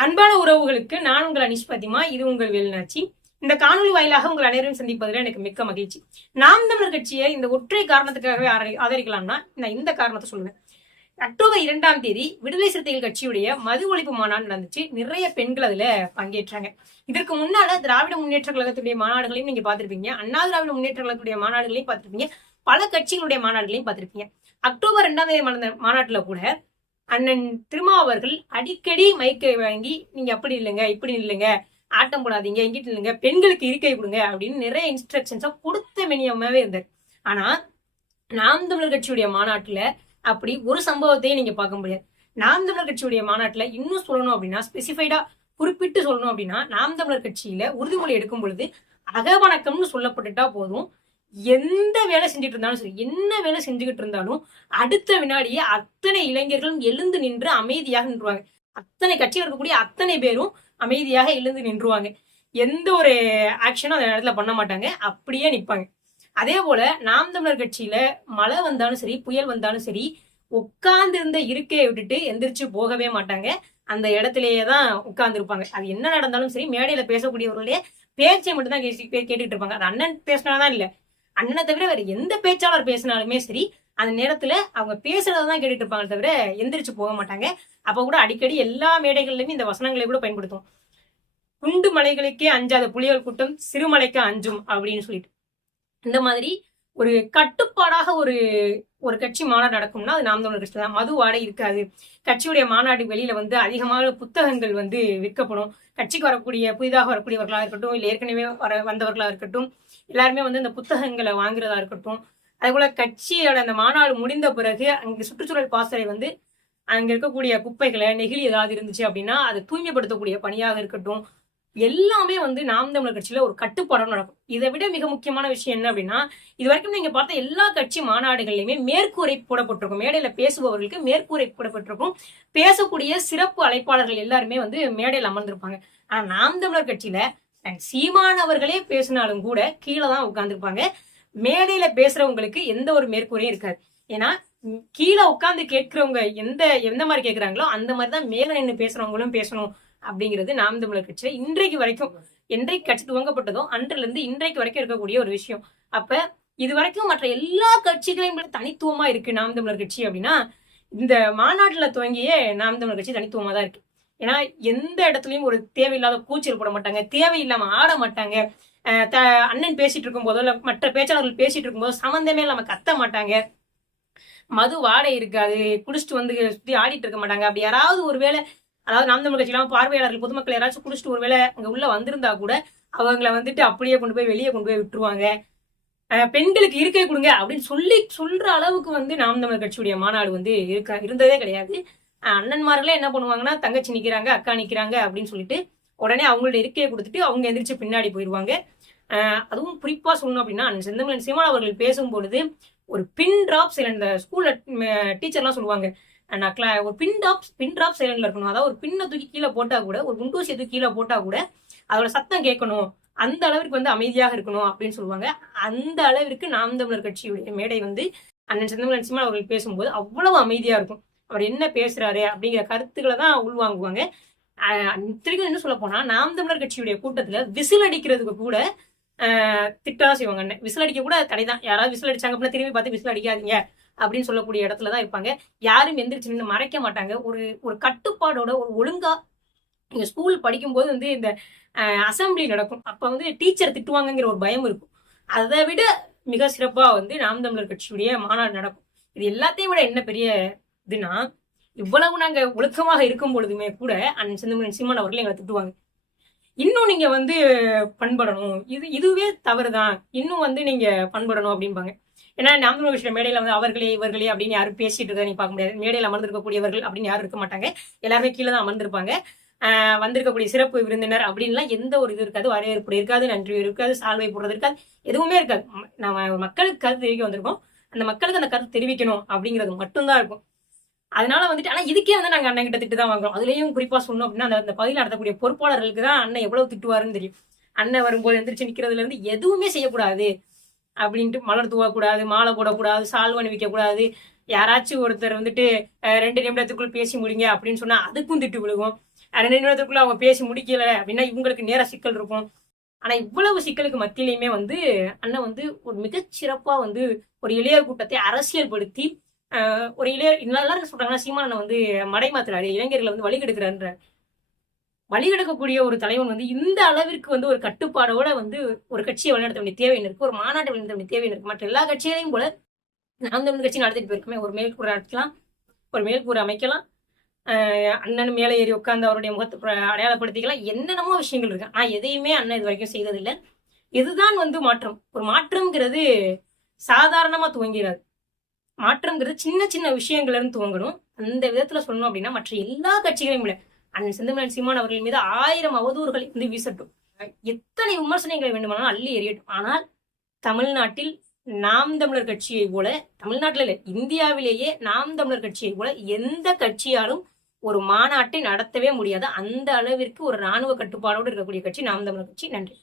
அன்பான உறவுகளுக்கு நான் உங்கள் அனிஷ் பாத்திமா இது உங்கள் வேலுநாச்சி இந்த காணொலி வாயிலாக உங்கள் அனைவரும் சந்திப்பதில் எனக்கு மிக்க மகிழ்ச்சி. நாம் தமிழர் கட்சியை இந்த ஒற்றை காரணத்துக்காகவே ஆதரி- ஆதரிக்கலாம்னா நான் இந்த காரணத்தை சொல்லுவேன். அக்டோபர் இரண்டாம் தேதி விடுதலை சிறுத்தைகள் கட்சியுடைய மது ஒழிப்பு மாநாடு நடந்துச்சு. நிறைய பெண்கள் அதுல பங்கேற்றாங்க. இதற்கு முன்னால திராவிட முன்னேற்ற கழகத்துடைய மாநாடுகளையும் நீங்க பார்த்திருப்பீங்க. அண்ணா திராவிட முன்னேற்ற கழகத்துடைய மாநாடுகளையும் பார்த்திருப்பீங்க. பல கட்சிகளுடைய மாநாடுகளையும் பார்த்திருப்பீங்க. அக்டோபர் இரண்டாம் தேதி நடந்த மாநாட்டுல கூட அண்ணன் திருமாவர்கள் அடிக்கடி மைக்கை வாங்கி நீங்க அப்படி இல்லைங்க இப்படி இல்லைங்க ஆட்டம் போடாதீங்க இங்கிட்டு இல்லைங்க பெண்களுக்கு இருக்கை கொடுங்க அப்படின்னு நிறைய இன்ஸ்ட்ரக்ஷன்ஸா கொடுத்த மெனியமாவே இருந்தார். ஆனா நாம் தமிழர் கட்சியுடைய மாநாட்டுல அப்படி ஒரு சம்பவத்தையும் நீங்க பார்க்க முடியாது. நாம் தமிழர் கட்சியுடைய மாநாட்டுல இன்னும் சொல்லணும் அப்படின்னா ஸ்பெசிஃபைடா குறிப்பிட்டு சொல்லணும் அப்படின்னா நாம் தமிழர் கட்சியில உறுதிமொழி எடுக்கும் பொழுது அகவணக்கம்னு சொல்லப்பட்டுட்டா போதும். எந்த வேலை செஞ்சுட்டு இருந்தாலும் சரி என்ன வேலை செஞ்சுக்கிட்டு இருந்தாலும் அடுத்த வினாடியே அத்தனை இளைஞர்களும் எழுந்து நின்று அமைதியாக நின்றுவாங்க. அத்தனை கட்சியில் இருக்கக்கூடிய அத்தனை பேரும் அமைதியாக எழுந்து நின்றுவாங்க. எந்த ஒரு ஆக்ஷனும் அந்த இடத்துல பண்ண மாட்டாங்க. அப்படியே நிற்பாங்க அதே போல நாம் தமிழர் கட்சியில மழை வந்தாலும் சரி புயல் வந்தாலும் சரி உட்கார்ந்து இருந்த இருக்கையை விட்டுட்டு எந்திரிச்சு போகவே மாட்டாங்க. அந்த இடத்திலேயே தான் உட்கார்ந்து இருப்பாங்க அது என்ன நடந்தாலும் சரி மேடையில பேசக்கூடியவர்களுடைய பேச்சை மட்டும் தான் கேட்டுக்கிட்டு இருப்பாங்க. அது அண்ணன் பேசினாதான் இல்லை. அண்ணனை தவிர வேற எந்த பேச்சாளர் பேசினாலுமே சரி அந்த நேரத்துல அவங்க பேசுறதான் கேட்டுட்டு இருப்பாங்க தவிர எந்திரிச்சு போக மாட்டாங்க. அப்ப கூட அடிக்கடி எல்லா மேடைகள்லயுமே இந்த வசனங்களை கூட பயன்படுத்தும் குண்டு மலைகளுக்கே அஞ்சாத புலிகள் கூட்டம் சிறுமலைக்கு அஞ்சும் அப்படின்னு சொல்லிட்டு. இந்த மாதிரி ஒரு கட்டுப்பாடாக ஒரு ஒரு கட்சி மாநாடு நடக்கும்னா அது நாம் தமிழர் கட்சி தான் மது வாடை இருக்காது. கட்சியுடைய மாநாடு வெளியில வந்து அதிகமாக புத்தகங்கள் வந்து விற்கப்படும். கட்சிக்கு வரக்கூடிய புதிதாக வரக்கூடியவர்களா இருக்கட்டும் இல்லை ஏற்கனவே வர வந்தவர்களா இருக்கட்டும் எல்லாருமே வந்து அந்த புத்தகங்களை வாங்குறதா இருக்கட்டும். அதே போல கட்சியோட அந்த மாநாடு முடிந்த பிறகு அங்கே சுற்றுச்சூழல் பாசறை வந்து அங்க இருக்கக்கூடிய குப்பைகளை நெகிழி ஏதாவது இருந்துச்சு அப்படின்னா அதை தூய்மைப்படுத்தக்கூடிய பணியாக இருக்கட்டும் எல்லாமே வந்து நாம் தமிழர் கட்சியில ஒரு கட்டுப்பாடம் நடக்கும். இதை விட மிக முக்கியமான விஷயம் என்ன அப்படின்னா இது வரைக்கும் நீங்க பார்த்த எல்லா கட்சி மாநாடுகள்லயுமே மேற்கூரை போடப்பட்டிருக்கும். மேடையில பேசுபவர்களுக்கு மேற்கூரை போடப்பட்டிருக்கும். பேசக்கூடிய சிறப்பு அழைப்பாளர்கள் எல்லாருமே வந்து மேடையில் அமர்ந்திருப்பாங்க. ஆனா நாம் தமிழர் கட்சியில சீமான் அவர்களே பேசினாலும் கூட கீழே தான் உட்கார்ந்துருப்பாங்க. மேடையில பேசுறவங்களுக்கு எந்த ஒரு மேற்கூரையும் இருக்காது. ஏன்னா கீழே உட்காந்து கேட்கிறவங்க எந்த எந்த மாதிரி கேட்கிறாங்களோ அந்த மாதிரி தான் மேல நின்று பேசுறவங்களும் பேசணும். அப்படிங்கிறது நாம் தமிழர் கட்சியில இன்றைக்கு வரைக்கும் என்றைக்கு கட்சி துவங்கப்பட்டதோ அன்றிலிருந்து இருந்து இன்றைக்கு வரைக்கும் இருக்கக்கூடிய ஒரு விஷயம். அப்ப இது வரைக்கும் மற்ற எல்லா கட்சிகளையும் விட தனித்துவமா இருக்கு நாம் தமிழர் கட்சி அப்படின்னா இந்த மாநாட்டுல துவங்கியே நாம் தமிழர் கட்சி தனித்துவமா தான் இருக்கு. ஏன்னா எந்த இடத்துலயும் ஒரு தேவையில்லாத கூச்சல் போட மாட்டாங்க தேவையில்லாம ஆட மாட்டாங்க. த- அண்ணன் பேசிட்டு இருக்கும் போதோ இல்ல மற்ற பேச்சாளர்கள் பேசிட்டு இருக்கும்போது சம்மந்தமே இல்லாம கத்த மாட்டாங்க. மது வாடை இருக்காது குடிச்சிட்டு வந்து சுத்தி ஆடிட்டு இருக்க மாட்டாங்க. அப்படி யாராவது ஒருவேளை அதாவது நாம் தமிழ் கட்சியெல்லாம் பார்வையாளர்கள் பொதுமக்கள் யாராச்சும் குடிச்சிட்டு ஒருவேளை அங்க உள்ள வந்திருந்தா கூட அவங்கள வந்துட்டு அப்படியே கொண்டு போய் வெளியே கொண்டு போய் விட்டுருவாங்க. பெண்களுக்கு இருக்கை கொடுங்க அப்படின்னு சொல்லி சொல்ற அளவுக்கு வந்து நாம் தமிழ் கட்சியுடைய மாநாடு வந்து இருக்க இருந்ததே கிடையாது. அண்ணன்மார்களே என்ன பண்ணுவாங்கன்னா தங்கச்சி நிக்கிறாங்க அக்கா நிக்கிறாங்க அப்படின்னு சொல்லிட்டு உடனே அவங்களோட இருக்கையை கொடுத்துட்டு அவங்க எந்திரிச்சு பின்னாடி போயிடுவாங்க. அதுவும் குறிப்பா சொல்லணும் அப்படின்னா செந்தமிழன் சீமான் அவர்கள் பேசும்பொழுது ஒரு பின் டிராப் சில இந்த ஸ்கூல்ல டீச்சர்லாம் சொல்லுவாங்க. நான் கிளா ஒரு பின் டாப் பின் டிராப் சைலண்ட்ல இருக்கணும். அதாவது ஒரு பின்னை தூக்கி கீழே போட்டா கூட ஒரு குண்டூசியை தூக்கி கீழே போட்டா கூட அதோட சத்தம் கேட்கணும். அந்த அளவிற்கு வந்து அமைதியாக இருக்கணும் அப்படின்னு சொல்லுவாங்க. அந்த அளவிற்கு நாம் தமிழர் கட்சியுடைய மேடை வந்து அண்ணன் செந்தமிழன் சிம்மா அவர்கள் பேசும்போது அவ்வளவு அமைதியா இருக்கும். அவர் என்ன பேசுறாரு அப்படிங்கிற கருத்துக்களை தான் உள்வாங்குவாங்க. ஆஹ் என்ன சொல்ல போனா நாம் தமிழர் கட்சியுடைய கூட்டத்துல விசில் அடிக்கிறதுக்கு கூட திட்டா செய்வாங்க அண்ணன். விசில் அடிக்க கூட தடைதான். யாராவது விசில் அடிச்சாங்க அப்படின்னா திரும்பி பார்த்து விசில் அடிக்காதீங்க. அப்படின்னு சொல்லக்கூடிய இடத்துல தான் இருப்பாங்க. யாரும் எந்திரிச்சு நின்று மறைக்க மாட்டாங்க. ஒரு ஒரு கட்டுப்பாடோட ஒரு ஒழுங்கா நீங்க ஸ்கூல் படிக்கும்போது வந்து இந்த அசம்பிளி நடக்கும். அப்ப வந்து டீச்சர் திட்டுவாங்கங்கிற ஒரு பயம் இருக்கும். அதை விட மிக சிறப்பா வந்து நாம் தமிழர் கட்சியுடைய மாநாடு நடக்கும். இது எல்லாத்தையும் விட என்ன பெரிய இதுனா இவ்வளவு நாங்க ஒழுக்கமாக இருக்கும் பொழுதுமே கூட அண்ணன் செந்தமிழன் சீமான் அவர்கள் எங்களை திட்டுவாங்க. இன்னும் நீங்க வந்து பண்படணும். இது இதுவே தவறுதான். இன்னும் வந்து நீங்க பண்படணும் அப்படிம்பாங்க. ஏன்னா நாம விஷயம் மேடையில வந்து அவர்களே இவர்களே அப்படின்னு யாரும் பேசிட்டு இருக்கா நீ பார்க்க முடியாது. மேடையில் அமர்ந்திருக்கக்கூடியவர்கள் அப்படின்னு யாரும் இருக்க மாட்டாங்க. எல்லாருமே கீழே தான் அமர்ந்திருப்பாங்க. ஆஹ் வந்திருக்கக்கூடிய சிறப்பு விருந்தினர் அப்படின்லாம் எந்த ஒரு இது இருக்காது. வரவேற்பு இருக்காது நன்றி இருக்காது சால்வை போடுறது இருக்காது. எதுவுமே இருக்காது. நம்ம மக்களுக்கு கருத்து தெரிவிக்க வந்திருக்கோம். அந்த மக்களுக்கு அந்த கருத்து தெரிவிக்கணும் அப்படிங்கிறது மட்டும்தான் இருக்கும். அதனால வந்துட்டு ஆனா இதுக்கே வந்து நாங்க அண்ணன் கிட்ட திட்டு தான் வாங்குறோம். அதுலயும் குறிப்பா சொன்னோம் அப்படின்னா அந்த அந்த பகுதியில் நடத்தக்கூடிய பொறுப்பாளர்களுக்கு தான் அண்ணன் எவ்வளவு திட்டுவாருன்னு தெரியும். அண்ணன் வரும்போது எந்திரிச்சு நிக்கிறதுல இருந்து எதுவுமே செய்யக்கூடாது அப்படின்ட்டு மலர் தூவக்கூடாது மாலை போடக்கூடாது சால்வ் அணிவிக்க கூடாது. யாராச்சும் ஒருத்தர் வந்துட்டு ரெண்டு நிமிடத்துக்குள் பேசி முடிங்க அப்படின்னு சொன்னா அதுக்கும் திட்டு விழுகும். ரெண்டு நிமிடத்துக்குள்ள அவங்க பேசி முடிக்கல அப்படின்னா இவங்களுக்கு நேர சிக்கல் இருக்கும். ஆனா இவ்வளவு சிக்கலுக்கு மத்தியிலையுமே வந்து அண்ணன் வந்து ஒரு மிகச்சிறப்பா வந்து ஒரு இளைய கூட்டத்தை அரசியல்படுத்தி ஒரு இளையர் எல்லாரும் சொல்றாங்கன்னா சீமான வந்து மடை மாத்துறாரு இளைஞர்களை வந்து வழிகெடுக்கிறான்ற வழிகெடுக்கக்கூடிய ஒரு தலைவன் வந்து இந்த அளவிற்கு வந்து ஒரு கட்டுப்பாடோட வந்து ஒரு கட்சியை வழிநடத்த வேண்டிய தேவை இருக்கு ஒரு மாநாட்டை வழிநடத்த வேண்டிய தேவை இருக்கு. மற்ற எல்லா கட்சிகளையும் போல நாம் தமிழ் கட்சி நடத்திட்டு போயிருக்கோமே ஒரு மேல்கூரை நடத்தலாம் ஒரு மேல்கூரை அமைக்கலாம் அண்ணன் மேலே ஏறி உட்கார்ந்து அவருடைய முகத்தை அடையாளப்படுத்திக்கலாம் என்னென்னமோ விஷயங்கள் இருக்கு. ஆனா எதையுமே அண்ணன் இது வரைக்கும் செய்ததில்லை. இதுதான் வந்து மாற்றம். ஒரு மாற்றம்ங்கிறது சாதாரணமா துவங்கிறாது மாற்றம்ங்கிறது சின்ன சின்ன விஷயங்கள்ல இருந்து துவங்கணும். அந்த விதத்துல சொல்லணும் அப்படின்னா மற்ற எல்லா கட்சிகளையும் இல்லை அண்ணன் செந்தமிழன் சீமான் அவர்கள் மீது ஆயிரம் அவதூறுகள் வந்து வீசட்டும். எத்தனை விமர்சனங்களை வேண்டுமானாலும் அள்ளி எறியட்டும். ஆனால் தமிழ்நாட்டில் நாம் தமிழர் கட்சியை போல தமிழ்நாட்டில் இல்லை இந்தியாவிலேயே நாம் தமிழர் கட்சியை போல எந்த கட்சியாலும் ஒரு மாநாட்டை நடத்தவே முடியாது. அந்த அளவிற்கு ஒரு ராணுவ கட்டுப்பாடோடு இருக்கக்கூடிய கட்சி நாம் தமிழர் கட்சி. நன்றி.